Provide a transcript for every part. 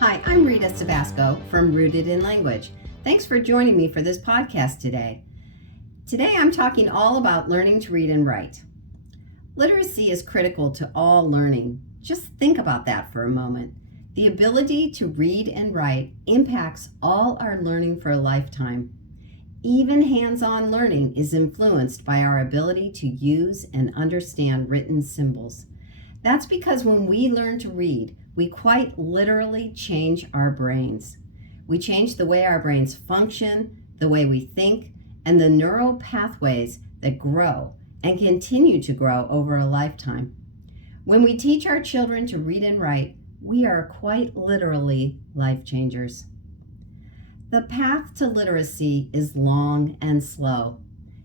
Hi, I'm Rita from Rooted in Language. Thanks for joining me for this podcast today. Today I'm talking all about learning to read and write. Literacy is critical to all learning. Just think about that for a moment. The ability to read and write impacts all our learning for a lifetime. Even hands-on learning is influenced by our ability to use and understand written symbols. That's because when we learn to read, we quite literally change our brains. We change the way our brains function, the way we think, and the neural pathways that grow and continue to grow over a lifetime. When we teach our children to read and write, we are quite literally life changers. The path to literacy is long and slow.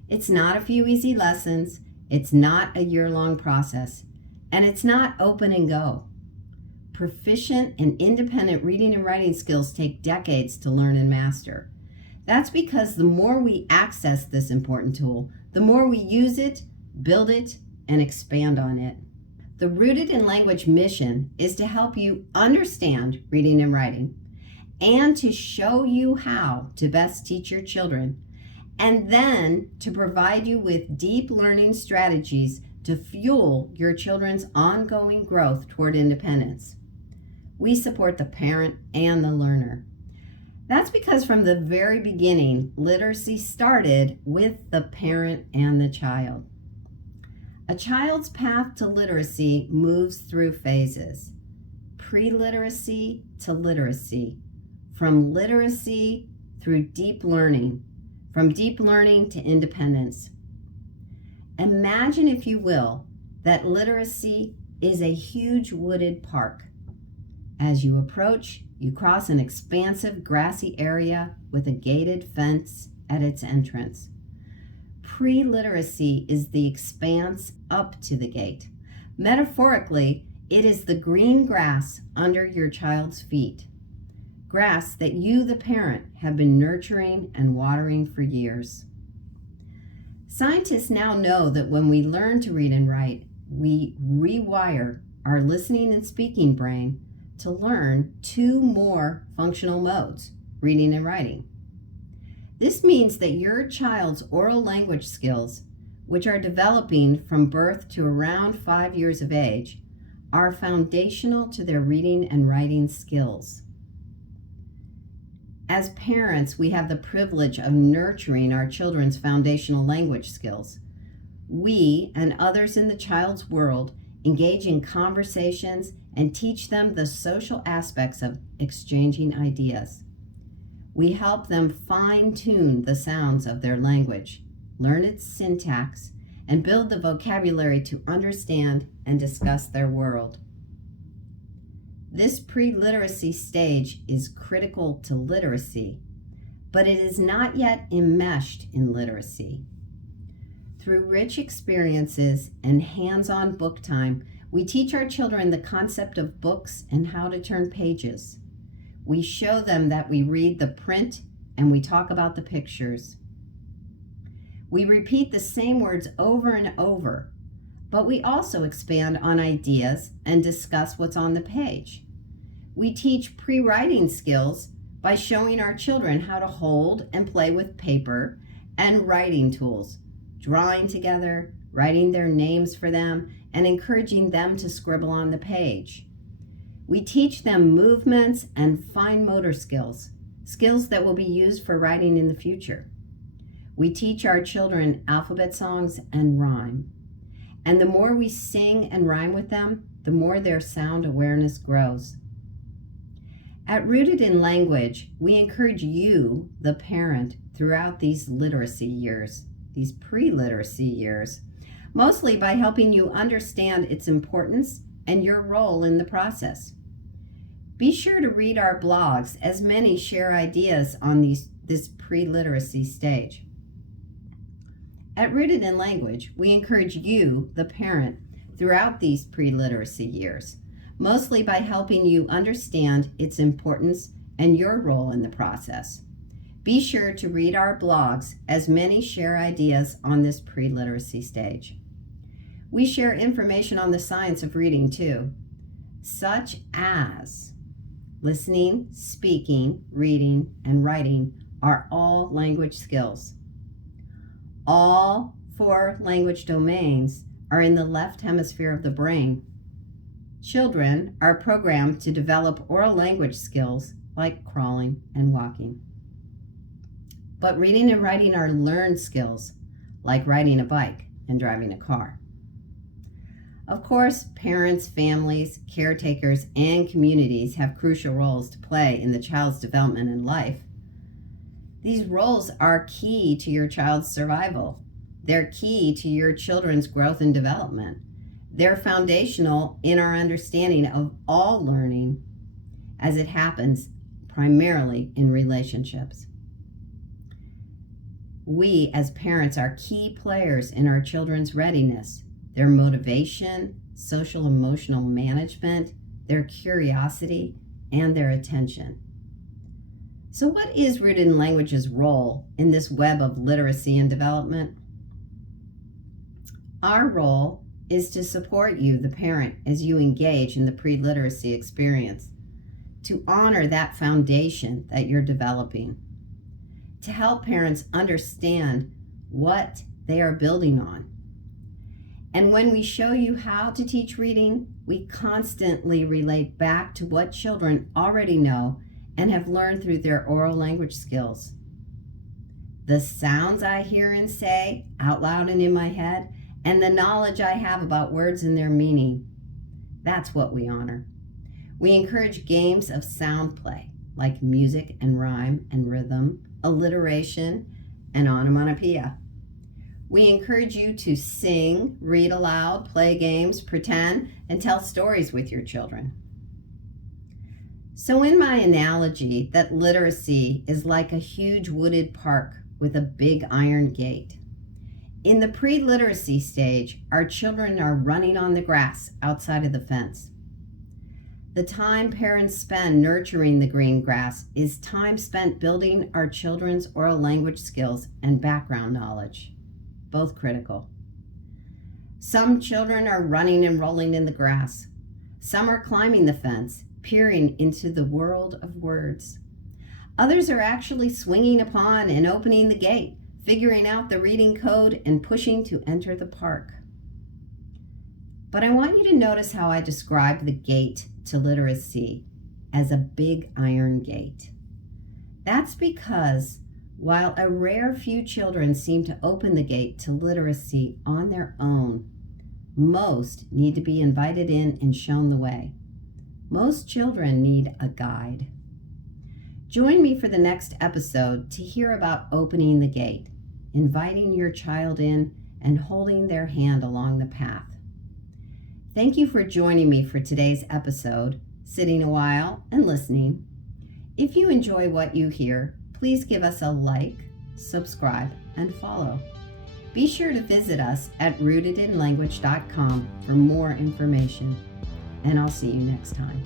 It's not a few easy lessons, it's not a year-long process, and it's not open and go. Proficient and independent reading and writing skills take decades to learn and master. That's because the more we access this important tool, the more we use it, build it, and expand on it. The Rooted in Language mission is to help you understand reading and writing and to show you how to best teach your children, and then to provide you with deep learning strategies to fuel your children's ongoing growth toward independence. We support the parent and the learner. That's because from the very beginning, literacy started with the parent and the child. A child's path to literacy moves through phases. Pre-literacy to literacy, from literacy through deep learning, from deep learning to independence. Imagine, if you will, that literacy is a huge wooded park. As you approach, you cross an expansive grassy area with a gated fence at its entrance. Pre-literacy is the expanse up to the gate. Metaphorically, it is the green grass under your child's feet. Grass that you, the parent, have been nurturing and watering for years. Scientists now know that when we learn to read and write, we rewire our listening and speaking brain to learn two more functional modes, reading and writing. This means that your child's oral language skills, which are developing from birth to around 5 years of age, are foundational to their reading and writing skills. As parents, we have the privilege of nurturing our children's foundational language skills. We and others in the child's world engage in conversations and teach them the social aspects of exchanging ideas. We help them fine-tune the sounds of their language, learn its syntax, and build the vocabulary to understand and discuss their world. This pre-literacy stage is critical to literacy, but it is not yet enmeshed in literacy. Through rich experiences and hands-on book time, we teach our children the concept of books and how to turn pages. We show them that we read the print and we talk about the pictures. We repeat the same words over and over, but we also expand on ideas and discuss what's on the page. We teach pre-writing skills by showing our children how to hold and play with paper and writing tools, drawing together, writing their names for them, and encouraging them to scribble on the page. We teach them movements and fine motor skills, skills that will be used for writing in the future. We teach our children alphabet songs and rhyme. And the more we sing and rhyme with them, the more their sound awareness grows. At Rooted in Language, we encourage you, the parent, throughout these literacy years, these pre-literacy years, mostly by helping you understand its importance and your role in the process. Be sure to read our blogs, as many share ideas on this pre-literacy stage. At Rooted in Language, we encourage you, the parent, throughout these pre-literacy years, mostly by helping you understand its importance and your role in the process. Be sure to read our blogs, as many share ideas on this pre-literacy stage. We share information on the science of reading too, such as Listening, speaking, reading, and writing are all language skills. All 4 language domains are in the left hemisphere of the brain. Children are programmed to develop oral language skills like crawling and walking. But reading and writing are learned skills like riding a bike and driving a car. Of course, parents, families, caretakers, and communities have crucial roles to play in the child's development and life. These roles are key to your child's survival. They're key to your children's growth and development. They're foundational in our understanding of all learning as it happens primarily in relationships. We as parents are key players in our children's readiness, their motivation, social emotional management, their curiosity, and their attention. So what is Rooted in Language's role in this web of literacy and development? Our role is to support you, the parent, as you engage in the pre-literacy experience, to honor that foundation that you're developing, to help parents understand what they are building on. And when we show you how to teach reading, we constantly relate back to what children already know and have learned through their oral language skills. The sounds I hear and say out loud and in my head, and the knowledge I have about words and their meaning, that's what we honor. We encourage games of sound play, like music and rhyme and rhythm, alliteration, and onomatopoeia. We encourage you to sing, read aloud, play games, pretend, and tell stories with your children. So in my analogy that literacy is like a huge wooded park with a big iron gate, in the pre-literacy stage, our children are running on the grass outside of the fence. The time parents spend nurturing the green grass is time spent building our children's oral language skills and background knowledge, both critical. Some children are running and rolling in the grass. Some are climbing the fence, peering into the world of words. Others are actually swinging upon and opening the gate, figuring out the reading code and pushing to enter the park. But I want you to notice how I describe the gate to literacy as a big iron gate. That's because while a rare few children seem to open the gate to literacy on their own, most need to be invited in and shown the way. Most children need a guide. Join me for the next episode to hear about opening the gate, inviting your child in, and holding their hand along the path. Thank you for joining me for today's episode, sitting a while and listening. If you enjoy what you hear, please give us a like, subscribe, and follow. Be sure to visit us at rootedinlanguage.com for more information, and I'll see you next time.